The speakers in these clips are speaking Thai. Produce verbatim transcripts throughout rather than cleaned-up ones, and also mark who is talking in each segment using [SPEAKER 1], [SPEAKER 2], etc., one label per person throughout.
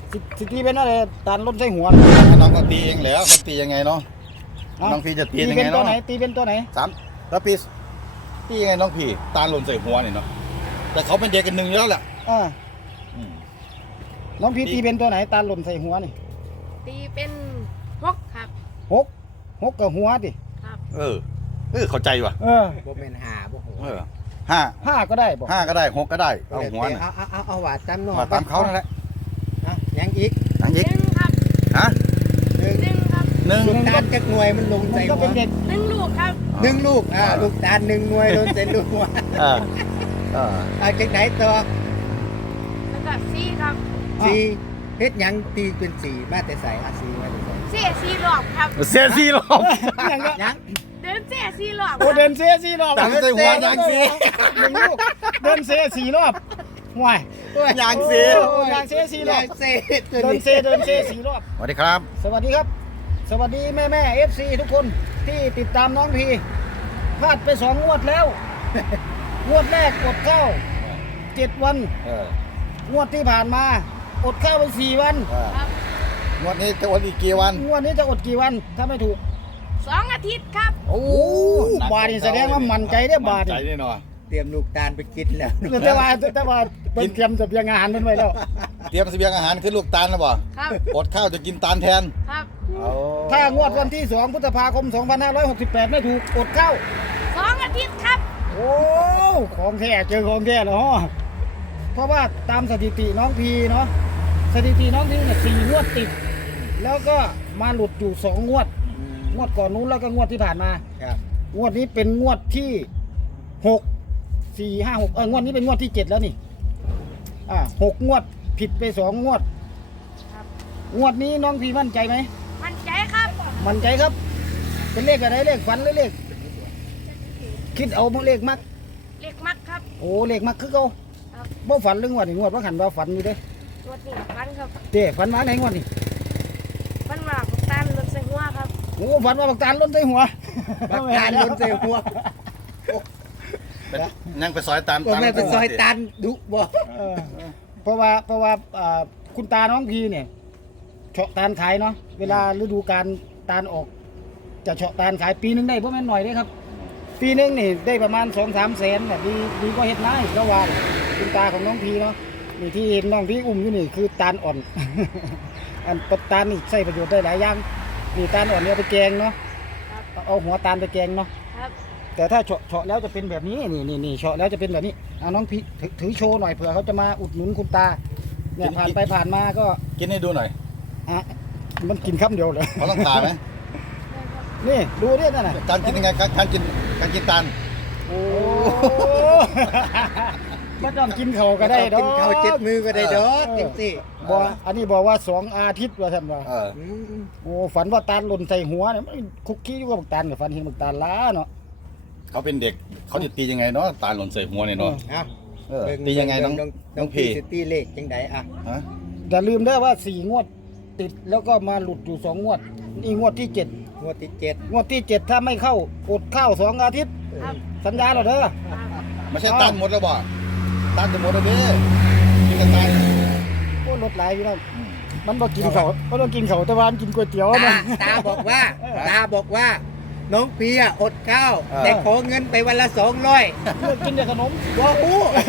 [SPEAKER 1] สิสิตีเป็นอะไรตานล้นใส่หัว
[SPEAKER 2] น้องก็ตีเองแล้วเขาตียังไงเนาะน้องพี่จะตียัง
[SPEAKER 1] เป็
[SPEAKER 2] ไง
[SPEAKER 1] นตัว
[SPEAKER 2] เนาะ
[SPEAKER 1] ไหนตีเป็นตัวไหน
[SPEAKER 2] สามแล้วพี่ตียังไงน้องพี่ตาหล่นใส่หัวนี่เนาะแต่เขาเป็นเด็กกันหนึ่งอยู่แล้วแหละ
[SPEAKER 1] อ่า
[SPEAKER 2] อืม
[SPEAKER 1] น้องพี่ตีเป็นตัวไหนตานหล่นใส่หัวนี่
[SPEAKER 3] ตีเป็นหกครับ
[SPEAKER 1] หกหกกับหัวดิ
[SPEAKER 3] ครับ
[SPEAKER 2] เออเออเข้าใจว่ะ
[SPEAKER 1] เออ
[SPEAKER 4] บ่แม่นหาบ่โห
[SPEAKER 2] เออห้า
[SPEAKER 1] ห้าก็ได้บอก
[SPEAKER 2] ห้าก็ได้หกก็ได้เอาหัวน่ะ
[SPEAKER 4] เอาเอาเอาเอาว่าตามน้อง
[SPEAKER 2] มาตามเขานั่นแหละ
[SPEAKER 4] เอายังอีก
[SPEAKER 2] นั่ง
[SPEAKER 3] ห
[SPEAKER 2] ยิก
[SPEAKER 3] นึ่งครับ
[SPEAKER 2] ฮะ
[SPEAKER 4] หนึ่ง
[SPEAKER 3] หนึ่งครับ
[SPEAKER 2] หนึ่ง
[SPEAKER 4] ลูกตาลจักหน่วยมันลง
[SPEAKER 1] มัน
[SPEAKER 4] ใส่
[SPEAKER 1] ก็
[SPEAKER 4] หัว
[SPEAKER 1] เป็นเด็ก
[SPEAKER 3] หนึ่งลูกครับ
[SPEAKER 4] หนึ่งลูกอ่าลูกตาลหนึ่งหน่วยลงใส่ลูกหัว
[SPEAKER 2] เออเออ
[SPEAKER 4] เอาจากไหนต่อ
[SPEAKER 3] แล้วก็สี่ครับ
[SPEAKER 4] สี่เฮ็ดหยังตีเป็นสี่มาแต่ใส่อาซีมาแต่ใส่
[SPEAKER 3] เสียสี่รอบครับ
[SPEAKER 2] เสียสี่รอบ
[SPEAKER 1] ยังก็
[SPEAKER 4] ยัง
[SPEAKER 3] เดินเสียสี่รอบ
[SPEAKER 1] โอ้เดินเสียสี่รอบ
[SPEAKER 2] ตังใส่หัวยังสิ
[SPEAKER 1] หนึ่งลูกเดินเสียสี่รอบห่วย
[SPEAKER 2] ยังสิ
[SPEAKER 1] โอ้ยางเสียสี่รอบ
[SPEAKER 4] ยังเซ่ตัว
[SPEAKER 1] เดิน
[SPEAKER 4] นี้
[SPEAKER 1] เสียเดินเสียสี่รอบ
[SPEAKER 2] สวัสดีครับ
[SPEAKER 1] สวัสดีครับ สวัสดีแม่แม่เอฟซีทุกคนที่ติดตามน้องพีพลาดไปสองงวดแล้ว งวดแรกอดข้าวเจ็ดวัน
[SPEAKER 2] เออง
[SPEAKER 1] วดที่ผ่านมาอดข้าวไปสี่วัน
[SPEAKER 2] เออ
[SPEAKER 3] ครับ
[SPEAKER 2] งวดนี้จะวันอีกกี่วัน
[SPEAKER 1] งวดนี้จะอดกี่วันถ้าไม่ถูก
[SPEAKER 3] สองอาทิตย์ครับ
[SPEAKER 2] โอ้
[SPEAKER 1] บาทนี่แสดงว่ามั่นใจได้บาทนี่
[SPEAKER 2] มั่นใจแน่นอน
[SPEAKER 4] เตรียมลูกตาลไปกินแล้ว
[SPEAKER 1] แต่ว่าแต่ว่าเป็นเตรียมจะเพียงอาหารเป็นไว้แล้ว
[SPEAKER 2] เตรียมเสบียงอาหารขึ้นลูกตาลแล้วบ่
[SPEAKER 3] ครับ
[SPEAKER 2] อดข้าวจะกินตาลแทน
[SPEAKER 3] ครับ
[SPEAKER 1] ถ้างวดวันที่สองพฤษภาคมสองพันห้าร้อยหกสิบแปดไม่ถูกอดข้าว
[SPEAKER 3] สองอาทิตย์ครับ
[SPEAKER 1] โอ้ของแท้เจอของแท้เนาะเพราะว่าตามสถิติน้องพีเนาะสถิติน้องพีเนี่ยสี่งวดติด แล้วก็มาหลุดอยู่สองงวด งวดก่อนนู้นแล้วก็งวดที่ผ่านมา
[SPEAKER 4] ครับ
[SPEAKER 1] งวดนี้เป็นงวดที่หกสี่ห้าหกเอองวดนี้เป็นงวดที่เจ็ดแล้วนี่อ่าหกงวดผิดไปสองงวด
[SPEAKER 3] ครับ
[SPEAKER 1] งวดนี้น้องพีมั่นใจไหม
[SPEAKER 3] มั่นใจครับ
[SPEAKER 1] มั่นใจครับ เป็นเลขอะไรเลขฝันหรือเลขคิดเอาเลขมัก
[SPEAKER 3] เล็กมักครับ
[SPEAKER 1] โอ้เลขมักคือเขา
[SPEAKER 3] ครับ
[SPEAKER 1] บ่ฝันเรื่องงวดนี่งวดว่าขันว่าฝันอยู่เด้
[SPEAKER 3] ตัวนี้ฟันครับ
[SPEAKER 1] เด้ฝันมาไหนงวดนี่
[SPEAKER 3] ฟันว่าตาลลดใส่หัวครับ
[SPEAKER 1] โอ้ฝันว่าบักตาลล้นใส่หัว
[SPEAKER 4] บักตาลล้นใส่หัว
[SPEAKER 2] เป็นนั่งไปซอยตาล
[SPEAKER 4] ก็แม่เป็นซอยตาลดุบ่
[SPEAKER 1] เออเพราะว่าเพราะว่าอ่าคุณตาน้องพีเนี่ยเฉาะตาลขายเนาะเวลาฤดูกาลตาลออก จะเฉาะตาลขายปีหนึงได้เพราะแม่นหน่อยเด้ครับ ปีหนึงนี่ได้ประมาณสองสามแสนเนี่ยดีดีก็เฮ็ดนายระหว่างคุณตาของน้องพีเนาะนี่ที่เห็นน้องพีอุ้มอยู่นี่คือตาลอ่อน อันตาลนี่ใช้ประโยชน์ได้หลายอย่างนี่ตาลอ่อนเนี่ยเอาไปแกงเนาะ
[SPEAKER 3] ครับ
[SPEAKER 1] เอาเอาหัวตาลไปแกงเนาะ
[SPEAKER 3] ครับ
[SPEAKER 1] แต่ถ้าเฉาะเฉาะแล้วจะเป็นแบบนี้นี่นี่นี่เฉาะแล้วจะเป็นแบบนี้เอาน้องพีถือถือโชว์หน่อยเผื่อเขาจะมาอุดหนุนคุณตาเนี่ยผ่านไปผ่านมาก็
[SPEAKER 2] กินให้ดูหน่อย
[SPEAKER 1] อ่ะมันกินคำเดียวเลย
[SPEAKER 2] เขาต้องผ่าไหม
[SPEAKER 1] นี่ดูเนี่ยนั่นน่ะ
[SPEAKER 2] การกินยังไงการการกินการกินตาล
[SPEAKER 1] โอ้ไม่ต้องกินเขาก็ได้ดอก
[SPEAKER 4] กินข้าวเจ็ดมือก็ได้ดอกจริงสิ
[SPEAKER 1] บอกอันนี้บอกว่าสองอาทิตย์ว่าท่านว่า
[SPEAKER 2] เออ
[SPEAKER 4] อืม
[SPEAKER 1] โอ้ฝันว่าตาลหล่นใส่หัวเนี่ยมันคุกกี้อยู่กับบักตาลกับฝันเห็นบักตาลล้าเนาะ
[SPEAKER 2] เขาเป็นเด็กเขาจะตียังไงเนาะตาหล่นใส่หัวเนี่ยเนาะ
[SPEAKER 4] เอา
[SPEAKER 2] เออ
[SPEAKER 4] เบิ่
[SPEAKER 2] ตียังไงน้อง
[SPEAKER 4] น้อง
[SPEAKER 2] น้อง
[SPEAKER 4] พี
[SPEAKER 2] พี
[SPEAKER 4] สิตีเลขจังไดอ่ะ
[SPEAKER 2] ฮะ
[SPEAKER 1] อย่าลืมเด้อว่าสี่งวดติดแล้วก็มาหลุดอยู่สองงวดนี่งวดที่เจ็ด
[SPEAKER 4] งวดที่เจ็ด
[SPEAKER 1] งวดที่เจ็ดถ้าไม่เข้าอดข้าวสองอาทิตย์
[SPEAKER 3] ครับ
[SPEAKER 1] สัญญาเราเด้อ
[SPEAKER 3] ครับ
[SPEAKER 2] ไม่ใช่ตาลหมดแล้วบ่ตาลจะหมดแล้วเด้กินกันตาย
[SPEAKER 1] โอ้ลดหลายอยู่แล้วมันบอกกินเขาก็ต้องกินเขาแต่ว่ามันกินก๋วยเตี๋ยว
[SPEAKER 4] ตา
[SPEAKER 1] นะ
[SPEAKER 4] ตาบอกว่า ตาบอกว่า น้องพีอ่ะอดข้าวแต่ขอเงินไปวันละสองร้อย
[SPEAKER 1] เลือกกินแต่ขนม
[SPEAKER 4] ว้าหู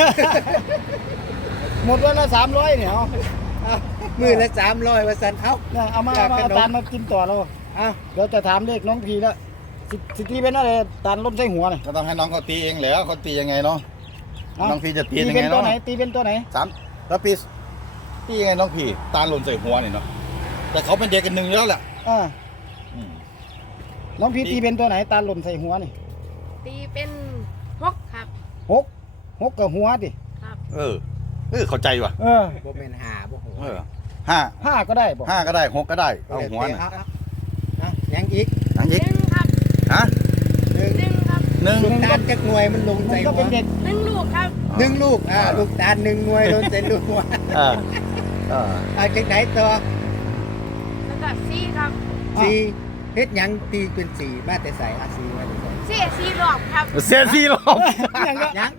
[SPEAKER 1] หมดวันละสามร้อยเนี่ยเอา
[SPEAKER 4] มือละสามร้อยวันสันเท้า
[SPEAKER 1] เนี่ยเอามาเอามาเอาตาลมากินต่อเรา
[SPEAKER 4] อ่ะ
[SPEAKER 1] เดี๋ยวจะถามเลขน้องพีแล้วสิสิตีเป็นอะไรตาลล้นใส่หัวเนี่ย
[SPEAKER 2] ก็ต้องให้น้องเขาตีเองแล้วเขาตียังไงเนาะ
[SPEAKER 1] เา
[SPEAKER 2] น้องพี่จะตี
[SPEAKER 1] ตี
[SPEAKER 2] ยัง
[SPEAKER 1] เป็
[SPEAKER 2] ไง
[SPEAKER 1] นตัว
[SPEAKER 2] เนาะ
[SPEAKER 1] ไหนตีเป็นตัวไหน
[SPEAKER 2] สามแล้วพี่ตียังไงน้องพี่ตาหล่นใส่หัวนี่เนาะแต่เขาเป็นเด็กกันหนึ่งอยู่แล้วแหละ
[SPEAKER 1] อ่า
[SPEAKER 2] อืม
[SPEAKER 1] น้องพีตีเป็นตัวไหนตาลหล่นใส่หัวนี่
[SPEAKER 3] ตีเป็นหกครับ
[SPEAKER 1] หกหกกับหัวดิ
[SPEAKER 3] ครับ
[SPEAKER 2] เออเออเข้าใจว่ะ
[SPEAKER 1] เออ
[SPEAKER 4] บ่แม่นหาบ่โห
[SPEAKER 2] เออห้า
[SPEAKER 1] ห้าก็ได้บอก
[SPEAKER 2] ห้าก็ได้หกก็ได้เอาหัวน่ะ
[SPEAKER 4] เอาเอาเอายังอีก
[SPEAKER 2] นั่ง
[SPEAKER 3] ห
[SPEAKER 2] ยิก
[SPEAKER 3] นึ่งครับ
[SPEAKER 2] ฮะ
[SPEAKER 4] หนึ่ง
[SPEAKER 3] หนึ่งครับ
[SPEAKER 2] หนึ่ง
[SPEAKER 4] ลูกตาลจักหน่วยมันลง
[SPEAKER 1] มัน
[SPEAKER 4] ใส่
[SPEAKER 1] ก็
[SPEAKER 4] หั
[SPEAKER 1] เป็
[SPEAKER 4] วน
[SPEAKER 1] เด็ก
[SPEAKER 3] หนึ่งลูกครับ
[SPEAKER 4] หนึ่งลูกอ่าลูกตาลหนึ่งหน่วยลงใส่ลูกหัว
[SPEAKER 2] เออเออ
[SPEAKER 4] เอาจากไหนต่อ
[SPEAKER 3] แล้วก็สี่ครับ
[SPEAKER 4] สี่เฮ็ดหยังตีเป็นสี่มาแต่ใส่อาซีมาแต่ใส่
[SPEAKER 3] เสียสี่รอบครับ
[SPEAKER 2] เสียสี่รอบ
[SPEAKER 1] ยังก็
[SPEAKER 4] ยัง
[SPEAKER 3] เดิ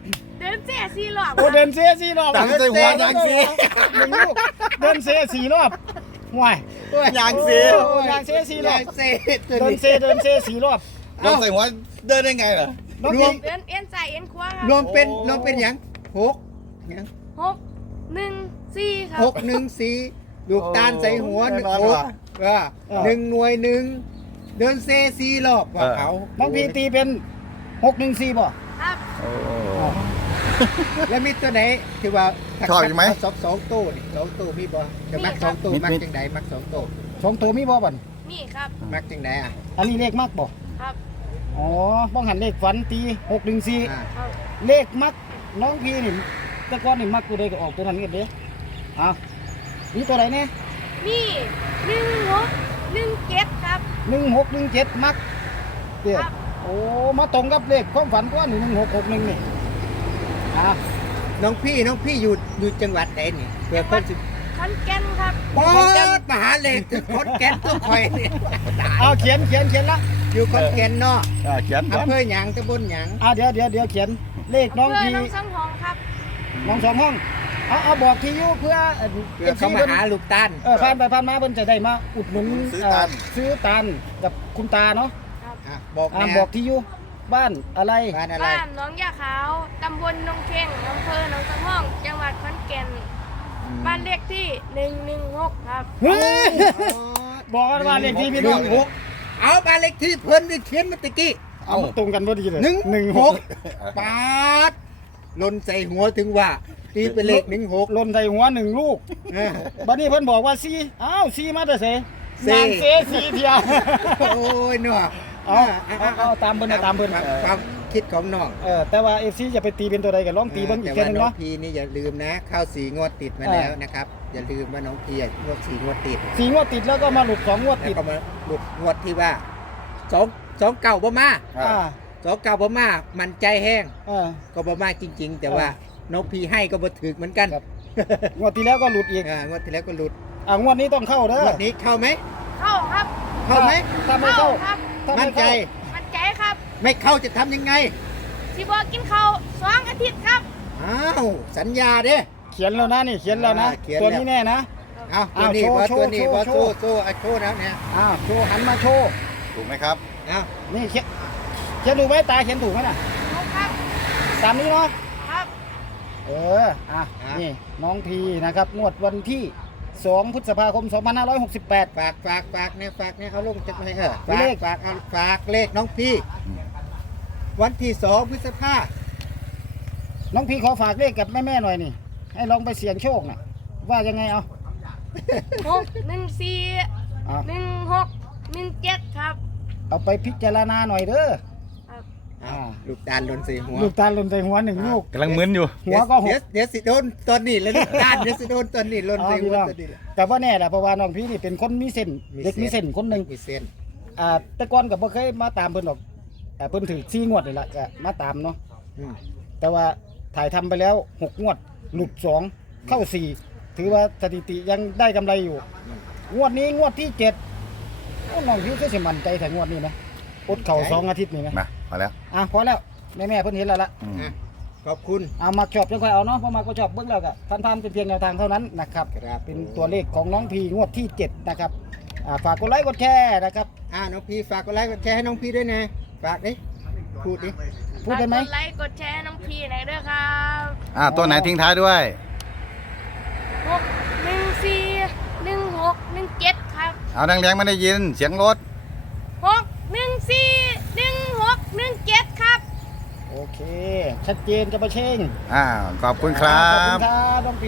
[SPEAKER 3] ดินเสียสี่รอบ
[SPEAKER 1] โอ้เดินเสียสี่รอบ
[SPEAKER 2] ตามใส่หัวยางสี
[SPEAKER 1] หนึ่งลูกเดินเสียสี่รอบห่วย
[SPEAKER 2] ยางสี
[SPEAKER 1] โอ้ยางเสียสี่รอบ
[SPEAKER 4] ยางเซ่ตัว
[SPEAKER 1] เดิน
[SPEAKER 4] นี้
[SPEAKER 1] เสียเดินเสียสี่รอบ
[SPEAKER 2] ลงใส่หัวเดินได้ไงล่ะ
[SPEAKER 1] น้อง
[SPEAKER 4] ร
[SPEAKER 1] พี
[SPEAKER 4] วม
[SPEAKER 3] เดินเอ็นใส่เอ็นขวาครับ
[SPEAKER 4] รวมเป็น
[SPEAKER 2] โอ้
[SPEAKER 4] รวมเป็นหยังหกหยัง
[SPEAKER 3] หกหนึ่งสี่ครับ
[SPEAKER 4] หกหนึ่งสี่ลูกตาลใส่หัวหนึ่ง
[SPEAKER 2] แน่นอน
[SPEAKER 4] หก
[SPEAKER 2] ว่ะ
[SPEAKER 4] เออหนึ่งหน่วยหนึ่งเดินเซ่สี่รอบว่า
[SPEAKER 2] เออ
[SPEAKER 4] เขา
[SPEAKER 1] น้องพีตีเป็นหกหนึ่งสี่บ่
[SPEAKER 3] ครับ
[SPEAKER 2] โอ้
[SPEAKER 4] แล้วมีตัวไหนที่ว่า
[SPEAKER 2] ชอบอีกไหม
[SPEAKER 4] สองสองตู้นี่สองตู้มีบ่จะมักสองตู้
[SPEAKER 2] มี
[SPEAKER 4] มัก
[SPEAKER 2] มี
[SPEAKER 4] จังใดมักสองตู้
[SPEAKER 1] สองตัวมีบ่บัน
[SPEAKER 3] นี่ครับ
[SPEAKER 4] มักจังใดอ่ะ
[SPEAKER 1] อันนี้เลขมักบ่
[SPEAKER 3] ครับ
[SPEAKER 1] อ๋อบ้องหันเลขฝันตีหกหนึ่งสี่
[SPEAKER 4] อ่า
[SPEAKER 3] ครับ
[SPEAKER 1] เลขมักน้องพีนี่แต่ก่อนนี่มักตัวใดก็ออกตัวนั้นกันเด้อ่ะนี่ตัวไหนเนี่ย
[SPEAKER 3] นี่หนึ่งหกหนึ่งเจ็ดครับ
[SPEAKER 1] หนึ่งหกหนึ่งเจ็ดมักเดี๋ยว
[SPEAKER 3] ครับ
[SPEAKER 1] โอ้มาตรงกับเลขความฝันกว่าหนึ่งหกหกหนึ่งนี่อ่ะ
[SPEAKER 4] น้องพี่น้องพี่อยู่อยู่จังหวัดไหนนี่เพื่อคนสิ
[SPEAKER 3] ขอนแก่นครับ
[SPEAKER 4] โอ้ยมหาเลขถึงขอนแก่นตัวคอยนี่ตาย
[SPEAKER 1] เอาเขียนเขียนเขียนละ
[SPEAKER 4] อยู่ขอนแก่นเนาะ
[SPEAKER 2] อ่าเขียน
[SPEAKER 4] อำเภอหยังตำบลหยัง
[SPEAKER 1] อ่ะเดี๋ยวเดี๋ยวเดี๋ยวเขียนเลขน้อง
[SPEAKER 3] เพื่อ
[SPEAKER 1] พี
[SPEAKER 3] น้องสังทองครับ
[SPEAKER 1] น้องสองห้องเอาเอาบอกที่อยู่เพื่อเอ่อ
[SPEAKER 4] เพื่อเขามาหาลูกตาล
[SPEAKER 1] เออผ่านไปผ่านมาเพิ่นจะได้มาอุดหนุน
[SPEAKER 2] ซื้อ
[SPEAKER 1] เอ่อ
[SPEAKER 2] ตาล
[SPEAKER 1] ซื้อตาลกับคุณตาเนาะ
[SPEAKER 4] อ่ะบอก
[SPEAKER 1] อ่ะ
[SPEAKER 4] แม่
[SPEAKER 1] บอกที่อยู่บ้านอะไร
[SPEAKER 4] บ้านอะไร
[SPEAKER 3] บ้านหน้องยาขาว ตำบลหนองเข่งอำเภอหนองสังห้อง จังหวัดขอนแก่น บ้านเลขที่หนึ่งหนึ่งหกครับ
[SPEAKER 1] เฮ้ยบอกกันว่าเลขที่พี่น้อง
[SPEAKER 4] หนึ่งหกเอาบ้านเลขที่เพิ่นได้เขียนเมื่อตะกี้
[SPEAKER 1] เอามาตรงกันพอดีเลย
[SPEAKER 4] หนึ่ง
[SPEAKER 1] หนึ่ง
[SPEAKER 4] ห
[SPEAKER 1] ห
[SPEAKER 4] ก
[SPEAKER 1] ก
[SPEAKER 4] ปาดหล่นใส่หัวถึงว่าตีเป็นเลขหนึ่งหก
[SPEAKER 1] หล่นใส่หัวหนึ่งลูก
[SPEAKER 4] เออ
[SPEAKER 1] บัดนี้เพิ่นบอกว่าซีอ้าวซีมาแต่เส
[SPEAKER 4] เส
[SPEAKER 1] นางเสสีเทีย
[SPEAKER 4] โอ้ยเนาะ
[SPEAKER 1] เอาเอาเอาตามเพิ่นเอาตามเพิ่น
[SPEAKER 4] ความความคิดของน้อง
[SPEAKER 1] เออแต่ว่า เอฟ ซี จะไปตีเป็นตัวใดก็ลองตีเบิ่งอีก
[SPEAKER 4] แต่
[SPEAKER 1] แค่
[SPEAKER 4] ว่า
[SPEAKER 1] นึง
[SPEAKER 4] น้อง
[SPEAKER 1] เนาะ
[SPEAKER 4] พีนี่อย่าลืมนะ เข้าสี่งวดติดมา
[SPEAKER 1] เออ
[SPEAKER 4] แล้วนะครับ อย่าลืมว่าน้องพีอ่ะงวดสี่งวดติด
[SPEAKER 1] สีงวดติดแล้วก็มาหลุดสองงวด
[SPEAKER 4] แล้ว
[SPEAKER 1] ติด
[SPEAKER 4] ก็มาหลุดงวดที่ว่าสองสองเก่าบ่มา
[SPEAKER 1] อ่า
[SPEAKER 4] สองเก่าบ่มามันใจแห้ง
[SPEAKER 1] เออ
[SPEAKER 4] ก็บ่มาจริง ๆ แต่
[SPEAKER 1] เออ
[SPEAKER 4] ว่าน้องพีให้ก็บ่ถึกเหมือนกัน
[SPEAKER 1] ครับ งวดที่แล้วก็หลุดอีก
[SPEAKER 4] อ่างวดที่แล้วก็หลุด
[SPEAKER 1] อ่างวดนี้ต้องเข้าเด้อง
[SPEAKER 4] วดนี้เข้าไหม
[SPEAKER 3] เข้าครับ
[SPEAKER 4] เข้าไหม
[SPEAKER 1] ถ้าไม่เข้า
[SPEAKER 3] ครับ
[SPEAKER 1] ถ้า
[SPEAKER 4] มั่
[SPEAKER 1] ไม่
[SPEAKER 4] นใจ
[SPEAKER 1] เข้า
[SPEAKER 3] มันใจครับ
[SPEAKER 4] ไม่เข้าจะทำยังไง
[SPEAKER 3] สิบอกกินข้าวสองอาทิตย์ครับ
[SPEAKER 4] อ้าวสัญญาเด้
[SPEAKER 1] เขียนแล้วนะนี่เขียนแล้วนะ
[SPEAKER 4] อ่าเขียน
[SPEAKER 1] ตัว
[SPEAKER 4] แล้ว
[SPEAKER 1] นี้แน่นะ
[SPEAKER 4] เอาตัว
[SPEAKER 1] อ้าว
[SPEAKER 4] นี้
[SPEAKER 1] โชว์
[SPEAKER 4] ว่า
[SPEAKER 1] โชว์
[SPEAKER 4] ตัวนี้ว่า
[SPEAKER 1] โช
[SPEAKER 4] โซ่
[SPEAKER 1] ว์
[SPEAKER 4] โซ่อ่ะโชว์แล้วเนี่ย
[SPEAKER 1] อ่าโชว์หันมาโชว์
[SPEAKER 2] ถูกไหมครับ
[SPEAKER 4] เอา
[SPEAKER 1] นี่เขียนเขียนถูกไหมตาเขียนถูกไหมน่ะ
[SPEAKER 3] ถูกครับ
[SPEAKER 1] ตามนี้เนาะ
[SPEAKER 3] ครับ
[SPEAKER 1] เอออ่ะนี่น้องพีนะครับงวดวันที่สองพฤษภาคมสองพันห้าร้อยหกสิบแปด
[SPEAKER 4] ฝากฝากฝากเนี่ยฝากเนี่ยเอาลงจากไหนเออ
[SPEAKER 1] มี
[SPEAKER 4] ฝาก
[SPEAKER 1] เลข
[SPEAKER 4] ฝากเอาฝากเลขน้องพี่วันที่สองพฤษภา
[SPEAKER 1] น้องพีขอฝากเลขกับแม่ๆหน่อยนี่ ให้ลองไปเสี่ยงโชคน่ะว่ายังไงเอา
[SPEAKER 3] หกหนึ่งสี่
[SPEAKER 1] เอา
[SPEAKER 3] หนึ่งหกหนึ่งเจ็ดครับ
[SPEAKER 1] เอาไปพิจารณาหน่อยเด้อ
[SPEAKER 3] ครับ
[SPEAKER 4] เอาลูกตาลหล่นใส่หัว
[SPEAKER 1] ลูกตาลหล่นใส่หัวหนึ่งลูก
[SPEAKER 2] กำลังมึนอยู่
[SPEAKER 1] หัวก็ห
[SPEAKER 4] เดี๋ย
[SPEAKER 1] ก
[SPEAKER 4] เดี๋ยวสิโดนตอนนี้แล้วลูกตาลเดี๋ยวสิโดนตอนนี้หล่น
[SPEAKER 1] เอา
[SPEAKER 4] ใส่หั
[SPEAKER 1] พี่
[SPEAKER 4] ว
[SPEAKER 1] น้อง
[SPEAKER 4] ตอนนี้แหละ
[SPEAKER 1] แต่ว่าแน่แหละเพราะว่าน้องพี่นี่เป็นคนมีเส้นเด็กมีเส้นคนหนึ่ง
[SPEAKER 4] มีเส้น
[SPEAKER 1] อ่าแต่ก่อนกับบ่เคยมาตามเพิ่นหรอกแต่เพิ่นถือซี่งวดนี่แหละก็มาตามเนาะ
[SPEAKER 4] อืม
[SPEAKER 1] แต่ว่าถ่ายทำไปแล้วหกงวด หลุดสองเข้าสี่ถือว่าสถิติยังได้กำไรอยู่ งวดนี้งวดที่เจ็ดโอ้น้องพี่ก็สิมั่นใจแต่งวดนี้นะอดเข่าสองอาทิตย์นี่นะ
[SPEAKER 2] มาพอแล้ว
[SPEAKER 1] อ่ะพอแล้วแม่แม่ๆเพิ่นเห็นแล้วละ
[SPEAKER 2] อืม
[SPEAKER 4] อ่ะขอบคุณ
[SPEAKER 1] เอามาชอบจังค่อยเอาเนาะเพราะมาก็ชอบเบิ่งแล้วก็พันๆเป็นเพียงแนวทางเท่านั้นนะครับ
[SPEAKER 4] ครับ
[SPEAKER 1] เป็นตัวเลขของน้องพีงวดที่เจ็ดนะครับอ่าฝากกดไลค์กดแชร์นะครับ
[SPEAKER 4] อ่าน้องพี่ฝากกดไลค์กดแชร์ให้น้องพี่ด้วยนะฝากดิพูดดิ
[SPEAKER 1] พูดได้ไหม
[SPEAKER 3] ฝากกดไลค์กดแชร์น้องพีหน่อยด้วยครับ
[SPEAKER 2] อ่าตัวไหนทิ้งท้ายด้วย
[SPEAKER 3] หกหนึ่งสี่หนึ่งหกหนึ่งเจ็ดครับ
[SPEAKER 2] เอาดังแรงไม่ได้ยินเสียงรถ
[SPEAKER 3] หกหนึ่งสี่หนึ่งหกหนึ่งเจ็ดครับ
[SPEAKER 1] โอเค ชัดเจนจะมาเช่ง
[SPEAKER 2] อ่าขอบคุณครั
[SPEAKER 1] ขอบคุณ
[SPEAKER 2] บ
[SPEAKER 1] ครับน้องพี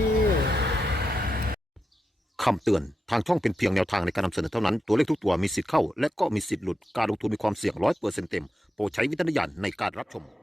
[SPEAKER 5] คำเตือน ทางช่องเป็นเพียงแนวทางในการนำเสนอเท่านั้น ตัวเลขทุกตัวมีสิทธิ์เข้า และก็มีสิทธิ์หลุด การลงทุนมีความเสี่ยงร้อยเปอร์เซ็นต์เต็ม โปรดใช้วิจารณญาณในการรับชม